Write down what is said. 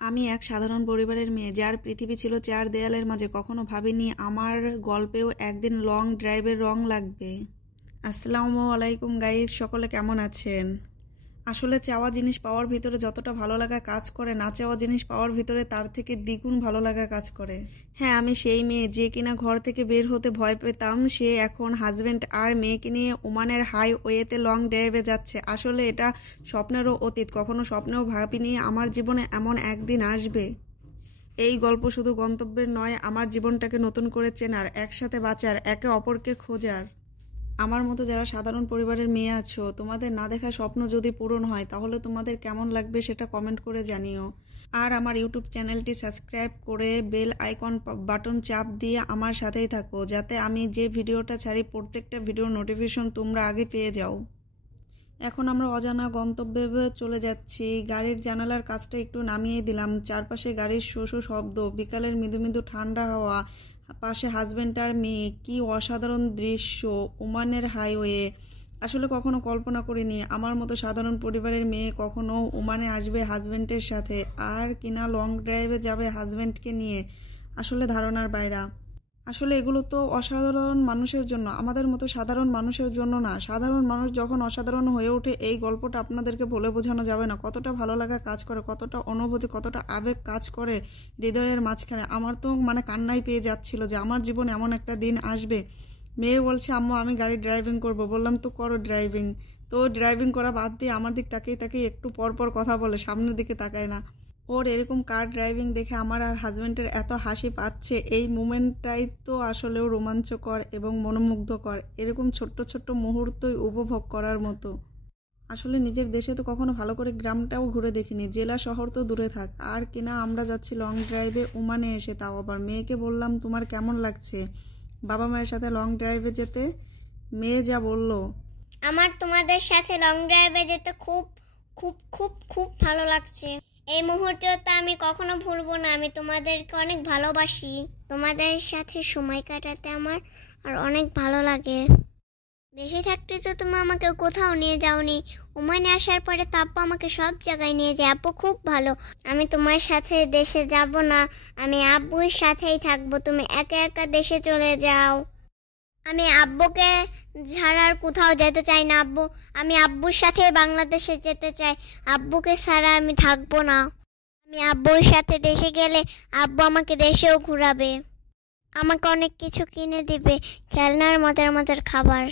আমি এক সাধারণ পরিবারের মেয়ে, যার পৃথিবী ছিল চার দেয়ালের মাঝে। কখনো ভাবিনি আমার গল্পেও একদিন লং ড্রাইভের রং লাগবে। আসসালামু আলাইকুম গাইজ, সকলে কেমন আছেন? আসলে চাওয়া জিনিস পাওয়ার ভিতরে যতটা ভালো লাগা কাজ করে, না চাওয়া জিনিস পাওয়ার ভিতরে তার থেকে দ্বিগুণ ভালো লাগা কাজ করে। হ্যাঁ, আমি সেই মেয়ে যে কিনা ঘর থেকে বের হতে ভয় পেতাম, সে এখন হাজব্যান্ড আর মেয়েকে নিয়ে ওমানের হাইওয়েতে লং ড্রাইভে যাচ্ছে। আসলে এটা স্বপ্নেরও অতীত, কখনো স্বপ্নেও ভাবিনি আমার জীবনে এমন একদিন আসবে। এই গল্প শুধু গন্তব্যের নয়, আমার জীবনটাকে নতুন করে চেনার, একসাথে বাঁচার, একে অপরকে খোঁজার। আমার মতো যারা সাধারণ পরিবারের মেয়ে আছো, তোমাদের না দেখা স্বপ্ন যদি পূরণ হয় তাহলে তোমাদের কেমন লাগবে সেটা কমেন্ট করে জানিও। আর আমার ইউটিউব চ্যানেলটি সাবস্ক্রাইব করে বেল আইকন বাটন চাপ দিয়ে আমার সাথেই থাকো, যাতে আমি যে ভিডিওটা ছাড়ি প্রত্যেকটা ভিডিওর নোটিফিকেশন তোমরা আগে পেয়ে যাও। এখন আমরা অজানা গন্তব্যে চলে যাচ্ছি। গাড়ির জানালার কাজটা একটু নামিয়ে দিলাম। চারপাশে গাড়ির শো শো শব্দ, বিকালের মৃদু মৃদু ঠান্ডা হাওয়া, পাশে হাজব্যান্ড আর মেয়ে। কি অসাধারণ দৃশ্য! ওমানের হাইওয়ে। আসলে কখনো কল্পনা করিনি আমার মতো সাধারণ পরিবারের মেয়ে কখনো ওমানে আসবে হাজব্যান্ডের সাথে, আর কিনা লং ড্রাইভে যাবে হাজব্যান্ডকে নিয়ে। আসলে ধারণার বাইরে। আসলে এগুলো তো অসাধারণ মানুষের জন্য, আমাদের মতো সাধারণ মানুষের জন্য না। সাধারণ মানুষ যখন অসাধারণ হয়ে ওঠে, এই গল্পটা আপনাদেরকে বলে বোঝানো যাবে না কতটা ভালো লাগা কাজ করে, কতটা অনুভূতি, কতটা আবেগ কাজ করে হৃদয়ের মাঝখানে। আমার তো কান্নাই পেয়ে যাচ্ছিল যে আমার জীবনে এমন একটা দিন আসবে। মেয়ে বলছে, আম্মু আমি গাড়ি ড্রাইভিং করব। বললাম তো করো ড্রাইভিং। তো ড্রাইভিং করা বাদ দিয়ে আমার দিক তাকিয়ে তাকিয়ে একটু পর পর কথা বলে, সামনের দিকে তাকায় না। ওর এরকম কার ড্রাইভিং দেখে আমার আর হাজব্যান্ডের এত হাসি পাচ্ছে। এই মুমেন্টটাই তো আসলেও রোমাঞ্চকর এবং মনোমুগ্ধকর। এরকম ছোট্ট ছোট্ট মুহূর্তই উপভোগ করার মতো। আসলে নিজের দেশে তো কখনো ভালো করে গ্রামটাও ঘুরে দেখিনি, জেলা শহর তো দূরে থাক। আর কিনা আমরা যাচ্ছি লং ড্রাইভে ওমানে এসে, তাও আবার। মেয়েকে বললাম, তোমার কেমন লাগছে বাবা মায়ের সাথে লং ড্রাইভে যেতে? মেয়ে যা বলল, আমার তোমাদের সাথে লং ড্রাইভে যেতে খুব খুব খুব খুব ভালো লাগছে। এই মুহূর্তটা আমি কখনো ভুলবো না। আমি তোমাদেরকে অনেক ভালোবাসি। তোমাদের সাথে সময় কাটাতে আমার আর অনেক ভালো লাগে। দেশে থাকতে তো তুমি আমাকে কোথাও নিয়ে যাওনি। ওমানে আসার পরে তো আব্বু আমাকে সব জায়গায় নিয়ে যায়। আব্বু খুব ভালো। আমি তোমার সাথে দেশে যাব না, আমি আব্বুর সাথেই থাকবো। তুমি একা একা দেশে চলে যাও। আমি আব্বুকে ছাড়া আর কোথাও যেতে চাই না। আমি আব্বুর সাথে বাংলাদেশে যেতে চাই। আব্বুকে ছাড়া আমি থাকবো না। আমি আব্বুর সাথে দেশে গেলে আব্বু আমাকে দেশেও ঘোরাবে, আমাকে অনেক কিছু কিনে দিবে, খেলনার মজার মজার খাবার।